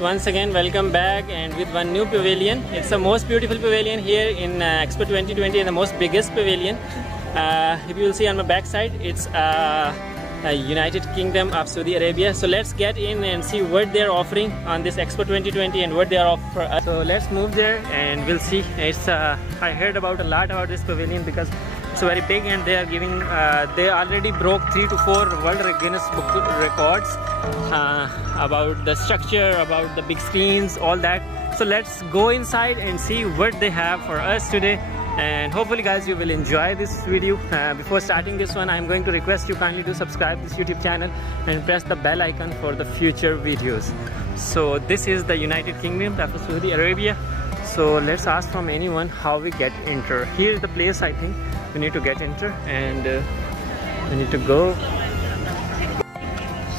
Once again, welcome back and with one new pavilion. It's the most beautiful pavilion here in Expo 2020 and the most biggest pavilion. If you will see on my back side, it's United Kingdom of Saudi Arabia. So let's get in and see what they're offering on this Expo 2020 and what they are offering for us. So let's move there and we'll see. It's I heard about a lot about this pavilion because it's very big and they are giving they already broke 3 to 4 World Guinness Book records about the structure, about the big screens, all that. So let's go inside and see what they have for us today, and hopefully guys you will enjoy this video. Before starting this one, I'm going to request you kindly to subscribe this YouTube channel and press the bell icon for the future videos. So this is the United Kingdom of Saudi Arabia. So let's ask from anyone how we get enter. Here is the place. I think we need to get enter and we need to go.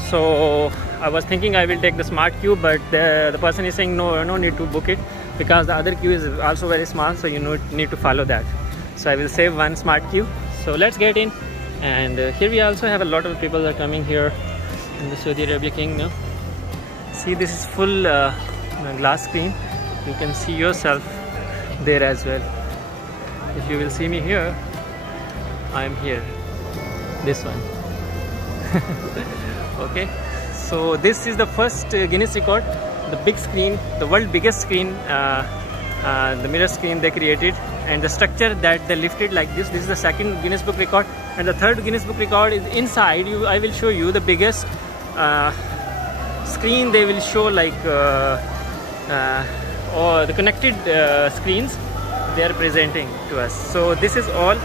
So I was thinking I will take the smart queue, but the person is saying no need to book it because the other queue is also very small, so you need to follow that. So I will save one smart queue. So let's get in. And here we also have a lot of people that are coming here in the Saudi Arabia Kingdom. See, this is full glass screen. You can see yourself there as well. If you will see me here, I am here, this one. Okay, so this is the first Guinness record, the big screen, the world biggest screen, the mirror screen they created, and the structure that they lifted like this. This is the second Guinness Book record, and the third Guinness Book record is inside. I will show you the biggest screen. They will show like or the connected screens they are presenting to us. So this is all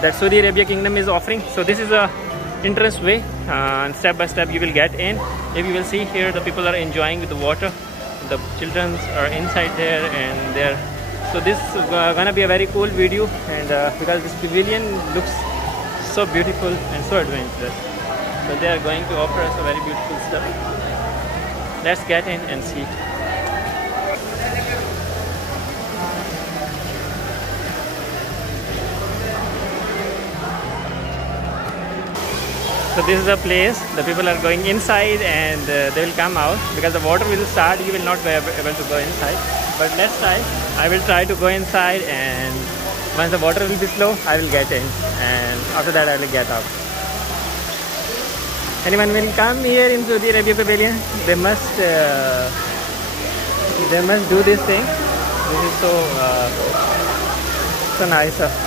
that Saudi Arabia Kingdom is offering. So this is a entrance way, and step by step you will get in. If you will see here, the people are enjoying with the water, the children are inside there and there. So this is gonna be a very cool video, and because this pavilion looks so beautiful and so adventurous, so they are going to offer us a very beautiful stuff. Let's get in and see. So this is a place, the people are going inside and they will come out because the water will start. You will not be able to go inside, but let's try. I will try to go inside, and once the water will be slow, I will get in, and after that I will get out. Anyone will come here in Saudi Arabia Pavilion, they must do this thing. This is so nice.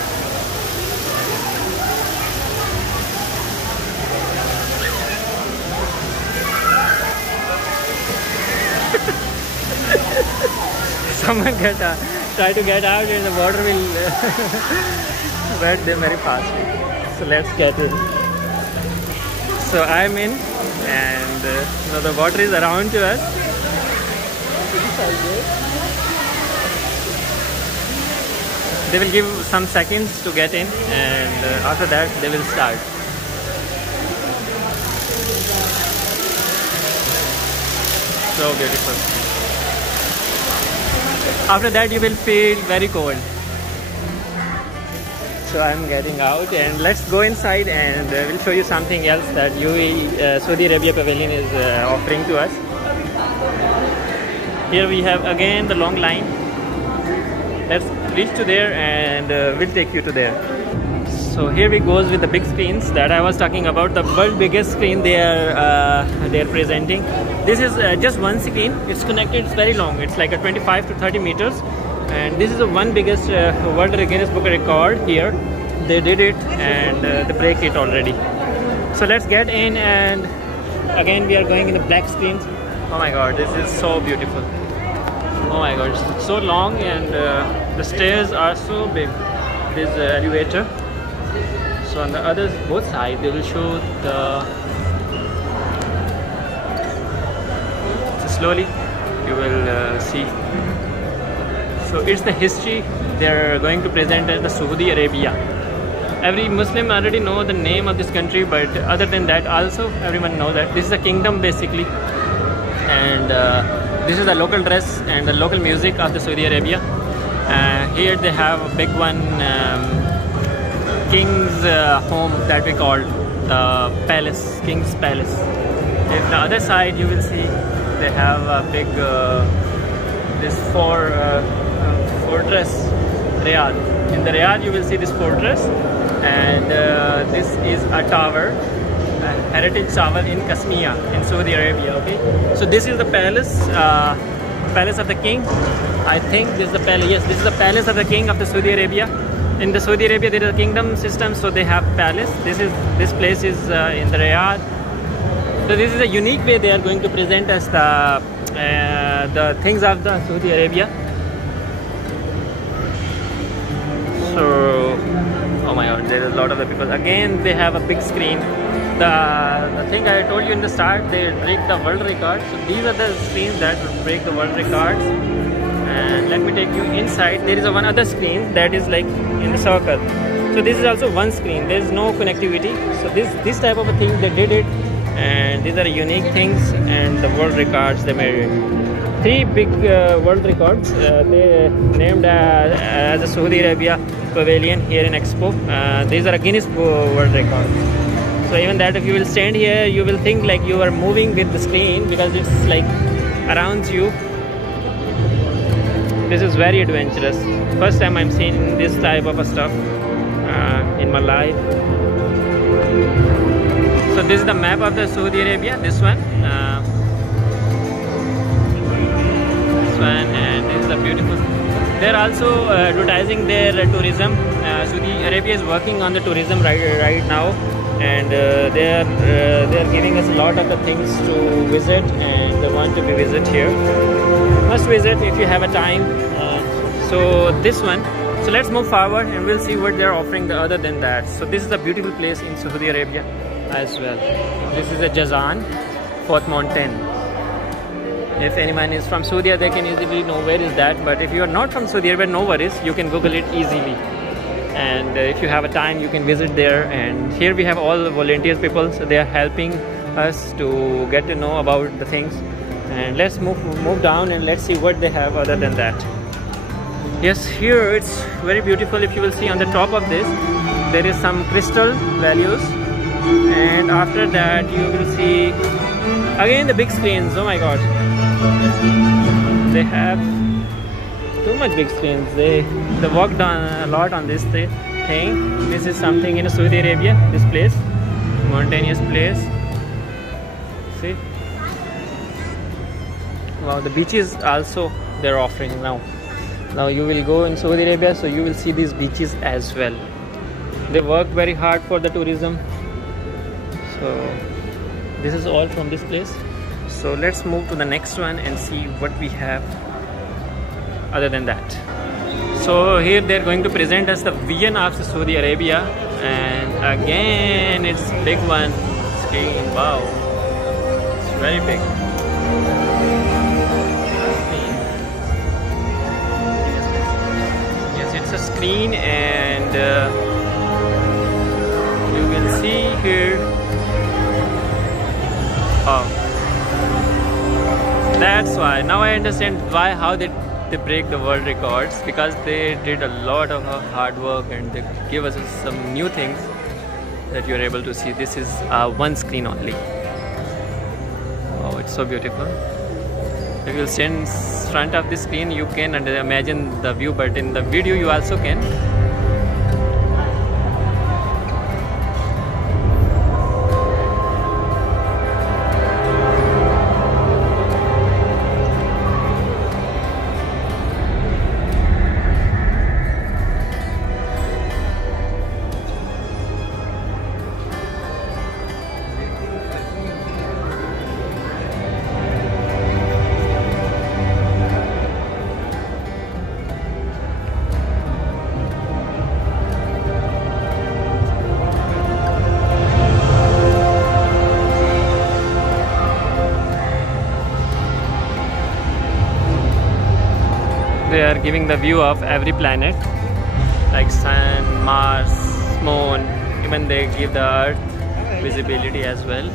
Someone try to get out and the water will wet them very fast. So let's get in. So I'm in, and the water is around to us. They will give some seconds to get in, and after that they will start. So beautiful. After that you will feel very cold. So I'm getting out, and let's go inside and we'll show you something else that Saudi Arabia Pavilion is offering to us. Here we have again the long line. Let's reach to there and we'll take you to there. So here we goes with the big screens that I was talking about, the world biggest screen they are presenting. This is just one screen. It's connected. It's very long. It's like a 25 to 30 meters, and this is the one biggest World Guinness Book record here. They did it and they break it already. So let's get in, and again we are going in the black screens. Oh my god, this is so beautiful. Oh my god, it's so long, and the stairs are so big. This elevator. So on the both sides they will show the. So slowly you will see. So it's the history they're going to present as the Saudi Arabia. Every Muslim already know the name of this country, but other than that also everyone knows that this is a kingdom basically, and this is the local dress and the local music of the Saudi Arabia. Here they have a big one, king's home that we call the palace, king's palace. If the other side you will see they have a big this fortress, Riyadh. In the Riyadh you will see this fortress, and this is a tower, a heritage tower in Qasmiya in Saudi Arabia. Okay, so this is the palace, palace of the king. I think this is the palace. Yes, this is the palace of the king of the Saudi Arabia. In the Saudi Arabia there is a kingdom system, so they have palace. This place is in the Riyadh. So this is a unique way they are going to present us the things of the Saudi Arabia. So, oh my God, there is a lot of the people. Again, they have a big screen. The thing I told you in the start, they break the world record. So these are the screens that will break the world records. And let me take you inside. There is one other screen that is like in the circle. So this is also one screen. There is no connectivity. So this type of a thing they did it, and these are unique things, and the world records they made it. 3 big world records they named as the Saudi Arabia Pavilion here in Expo. These are a Guinness World Record. So even that, if you will stand here, you will think like you are moving with the screen because it's like around you. This is very adventurous. First time I'm seeing this type of a stuff in my life. So this is the map of the Saudi Arabia. This one, and this is a beautiful. They're also advertising their tourism. Saudi Arabia is working on the tourism right now, and they're giving us a lot of the things to visit, and they want to be visit here. Must visit if you have a time. So this one. So let's move forward and we'll see what they're offering other than that. So this is a beautiful place in Saudi Arabia as well. This is a Jazan, 4th mountain. If anyone is from Saudi, they can easily know where is that. But if you are not from Saudi Arabia, no worries, you can Google it easily. And if you have a time, you can visit there. And here we have all the volunteers people, so they are helping us to get to know about the things. And let's move down and let's see what they have other than that. Yes, here it's very beautiful. If you will see on the top of this, there is some crystal values, and after that you will see again the big screens. Oh my God, they have too much big screens. They worked on a lot on this thing. This is something in Saudi Arabia. This place, mountainous place. See, wow, the beaches also they're offering now. Now you will go in Saudi Arabia, so you will see these beaches as well. They work very hard for the tourism. So this is all from this place. So let's move to the next one and see what we have other than that. So here they're going to present us the vision of Saudi Arabia, and again it's big one screen. Wow, it's very big. A screen, and you will see here. Oh, that's why now I understand how they break the world records, because they did a lot of hard work and they give us some new things that you're able to see. This is one screen only. Oh, it's so beautiful. If you stand in front of the screen, you can imagine the view, but in the video you also can. They are giving the view of every planet, like Sun, Mars, Moon. Even they give the Earth visibility as well.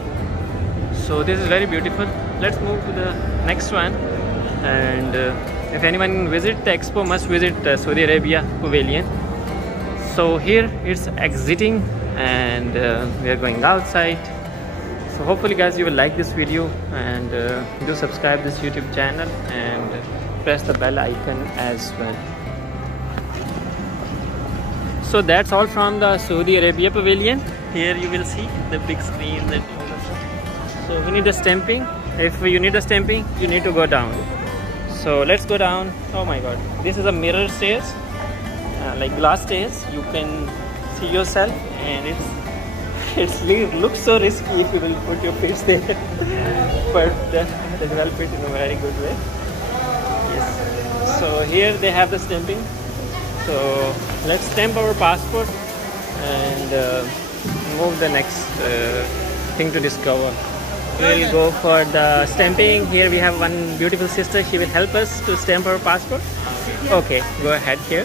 So this is very beautiful. Let's move to the next one. and if anyone visit the Expo, must visit Saudi Arabia Pavilion. So here it's exiting, and we are going outside. So hopefully guys you will like this video, and do subscribe this YouTube channel and press the bell icon as well. So that's all from the Saudi Arabia Pavilion. Here you will see the big screen and all the stuff. So we need the stamping. If you need the stamping, you need to go down. So let's go down. Oh my god, this is a mirror stairs, like glass stairs. You can see yourself, and it looks so risky if you will put your face there. But they develop it in a very good way. Yes. So here they have the stamping. So let's stamp our passport and move the next thing to discover. We'll go for the stamping. Here we have one beautiful sister. She will help us to stamp our passport. Okay, go ahead here.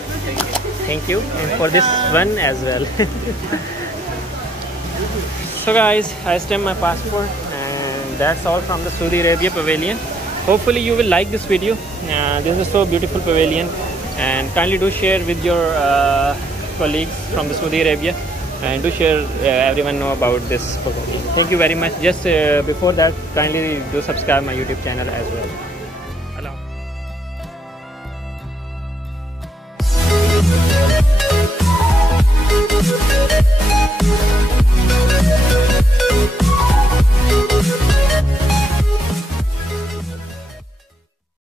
Thank you. And for this one as well. So guys, I stamped my passport, and that's all from the Saudi Arabia Pavilion. Hopefully you will like this video. This is so beautiful pavilion, and kindly do share with your colleagues from the Saudi Arabia, and do share everyone know about this pavilion. Thank you very much. Just before that, kindly do subscribe my YouTube channel as well.